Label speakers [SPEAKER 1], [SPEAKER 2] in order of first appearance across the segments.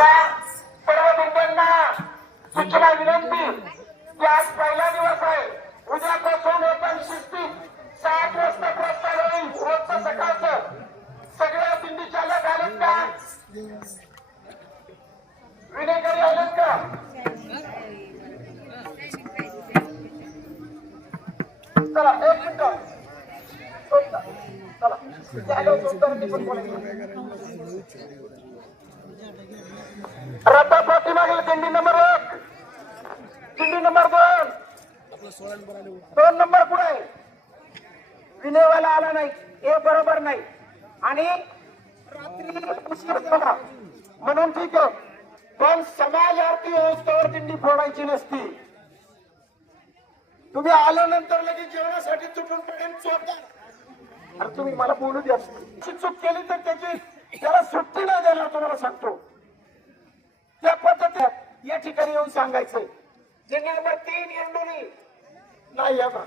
[SPEAKER 1] तेव्हा सर्व दिंड्यांना सूचना विनंती की आज पहिला दिवस आहे उद्यापासून एकदम शिस्तीत सात वाजता प्रस्ताव होईल रोजचं सकाळचं सगळ्या दिंडी चालक आलेत का विनेकरी आलेत का चला एक मिनिट चला जागेवर उत्तर पण बोलायचं. रथा पाठीमागील दिंडी नंबर एक. दिंडी नंबर दोन. दोन नंबर पुढे. विनयवाला आला नाही. हे बरोबर नाही. आणि रात्री उशीर झाला म्हणून ठीक आहे. पण समाज आरती व्यवस्थेवर दिंडी फोडायची नसती. तुम्ही आल्यानंतर लगेच जेवणासाठी तुटून पडेल चोरदार. अरे तुम्ही मला बोलू द्या. चूक केली तर त्याची त्याला सुट्टी नाही देणार तुम्हाला सांगतो? त्या पद्धतीत या ठिकाणी येऊन सांगायचंय. दिंडी नंबर तीन इंडोनी नाही या बा.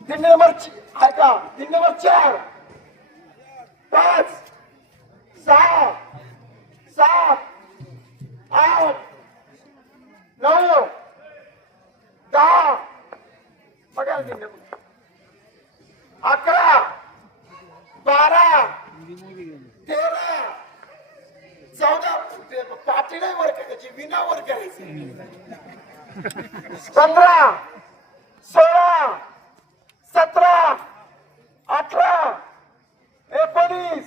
[SPEAKER 1] दिंडी नंबर ऐका दिंडी नंबर चार. पाच सहा सात आठ नऊ दहा. बघा दिंडी अकरा बारा तेरा चौदा ते पाटी नाही वर करायची विना वर करायची पंधरा सोळा सतरा अठरा एकोणीस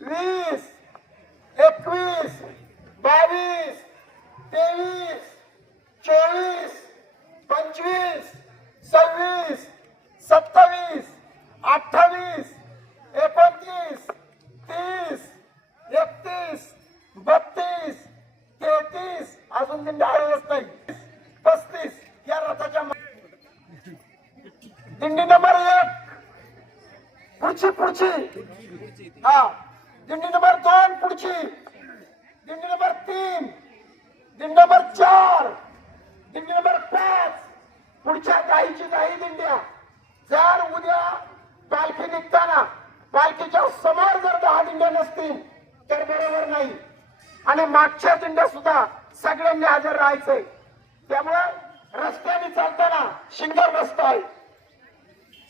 [SPEAKER 1] वीस एकवीस बावीस तेवीस चोवीस पंचवीस सव्वीस सत्तावीस अठ्ठावीस एकोणतीस तीस एकतीस बत्तीस तेहतीस अजून दिंडी आलेलंच नाही पस्तीस या रथाच्या मा- दिंडी नंबर एक पुढची हा दिंडी नंबर दोन पुढची. दिंडी नंबर तीन. दिंडी नंबर चार. दिंडी नंबर पाच. पुढच्या दाईची दाही दिंड्या. जर उद्या पालखी निघताना पालखीच्या समोर जर दहा दिंड्या नसतील तर बरोबर नाही. आणि मागच्या दिंड्या सुद्धा सगळ्यांनी हजर राहायचंय. त्यामुळे रस्त्याने चालताना शिंगर रस्ता आहे.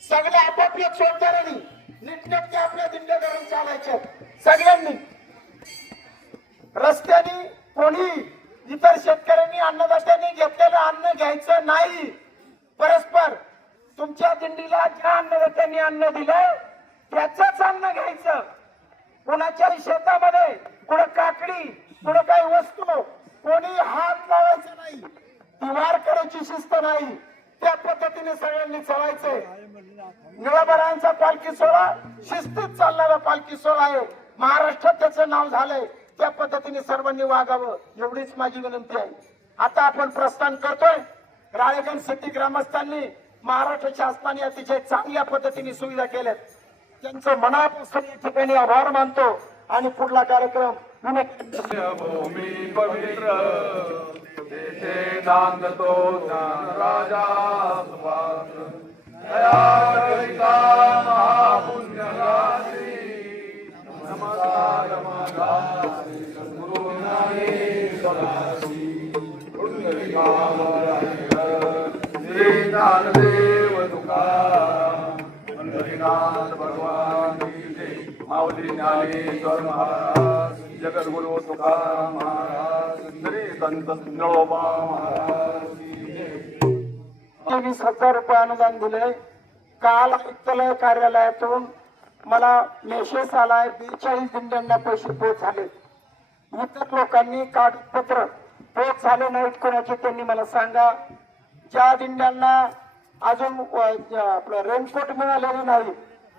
[SPEAKER 1] सगळ्या आपापल्या चोरदारांनी नीटनेटके आपल्या दिंड्या धरून चालायच्या सगळ्यांनी. रस्त्याने कोणी इतर शेतकऱ्यांनी अन्नदात्यांनी घेतलेलं अन्न घ्यायचं नाही. परस्पर तुमच्या दिंडीला ज्या अन्नदात्यांनी अन्न दिलंय त्याच अन्न घ्यायचं. कोणाच्या शेतामध्ये कुठं काकडी कुठं काही वस्तू कोणी हात लावायचा नाही. तिवार करायची शिस्त नाही. त्या पद्धतीने सगळ्यांनी चालायचंय. निळाबरांचा पालखी सोहळा शिस्तीत चालणारा पालखी सोहळा आहे. महाराष्ट्रात त्याचं नाव झालंय. त्या पद्धतीने सर्वांनी वागावं एवढीच माझी विनंती आहे. आता आपण प्रस्थान करतोय. राळेगण सिटी ग्रामस्थांनी महाराष्ट्र शासनाने अतिशय चांगल्या पद्धतीने सुविधा केल्यात. त्यांचं मनापासून या ठिकाणी आभार मानतो आणि पुढला कार्यक्रम
[SPEAKER 2] पवित्र. तेथे नांदतो ज्ञान राजा सुभाष महापुण्य राशी नमस्कार मागासी सद्गुरु सदाशी पुण्यविभाग श्री ज्ञानदेव तुकाराम. पंढरीनाथ भगवान की जय. माऊली ज्ञानेश्वर महाराज. जगद्गुरु तुकाराम महाराज श्री संत नळोबा महाराज.
[SPEAKER 1] वीस हजार रुपये अनुदान दिले काल आयुक्तालय कार्यालयातून मला मेसेज आलाय बेचाळीस दिंड्यांना पैसे पोच झाले. इतर लोकांनी कागदपत्र पोच झाले नाहीत कोणाचे त्यांनी मला सांगा. ज्या दिंड्यांना अजून आपलं रेनकोट मिळालेलं नाही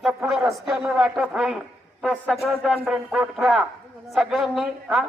[SPEAKER 1] तर पुढे रस्त्याने वाटप होईल. ते सगळेजण रेनकोट घ्या. सगळ्यांनी हा?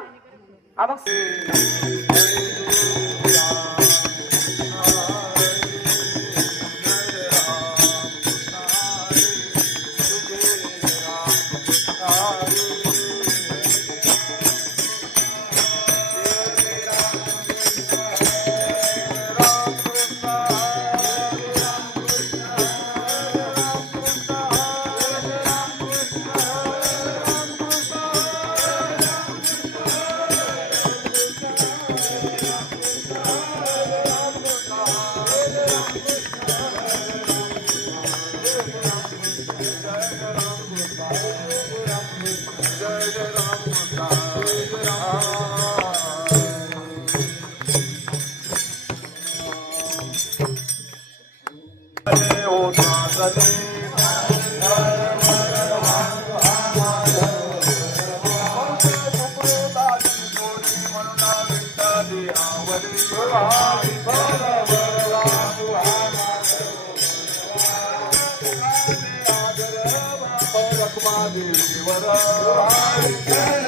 [SPEAKER 1] हा मग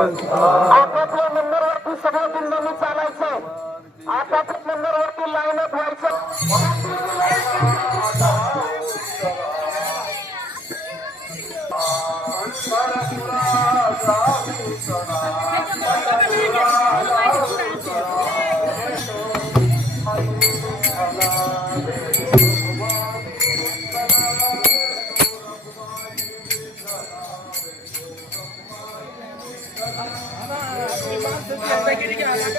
[SPEAKER 1] आपापल्या नंबरवरती सगळं बिंदूंनी चालायचं आपापल्या नंबरवरती लाईन अप व्हायचं.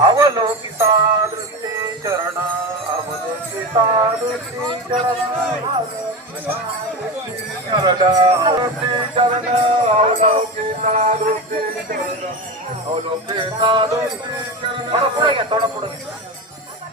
[SPEAKER 2] అవలోకితా దృష్టి చరణ అవలోకితా దృష్టి చరణ చరణ అవలోకితా దృష్టి చరణ. అవలోకితా దృష్టి
[SPEAKER 3] చరణ తోడపుడు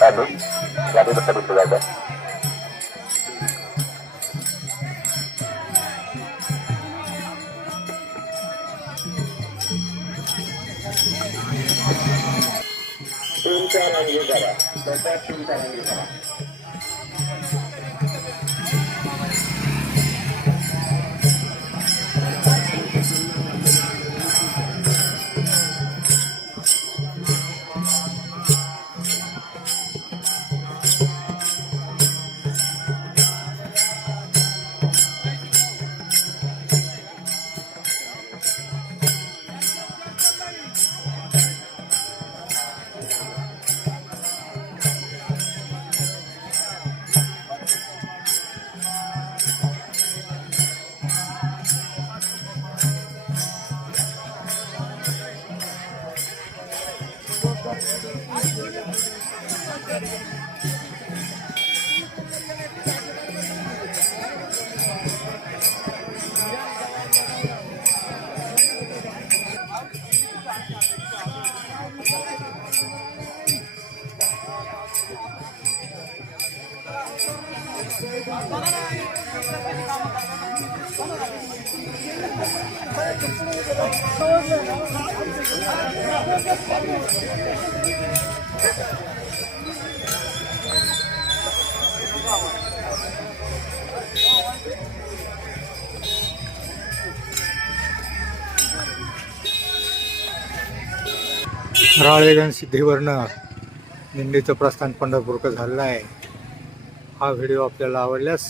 [SPEAKER 3] Lalu, jadi betul-betul ada. चार आणि एक झाला त्याच्यात तीन चार आणि एक झाला
[SPEAKER 4] राळेगण सिद्धीवरनं दिंडीचं प्रस्थान पंढरपूरचं झालेलं आहे. हा व्हिडिओ आपल्याला आवडल्यास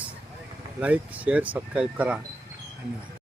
[SPEAKER 4] लाईक शेअर सबस्क्राईब करा. धन्यवाद.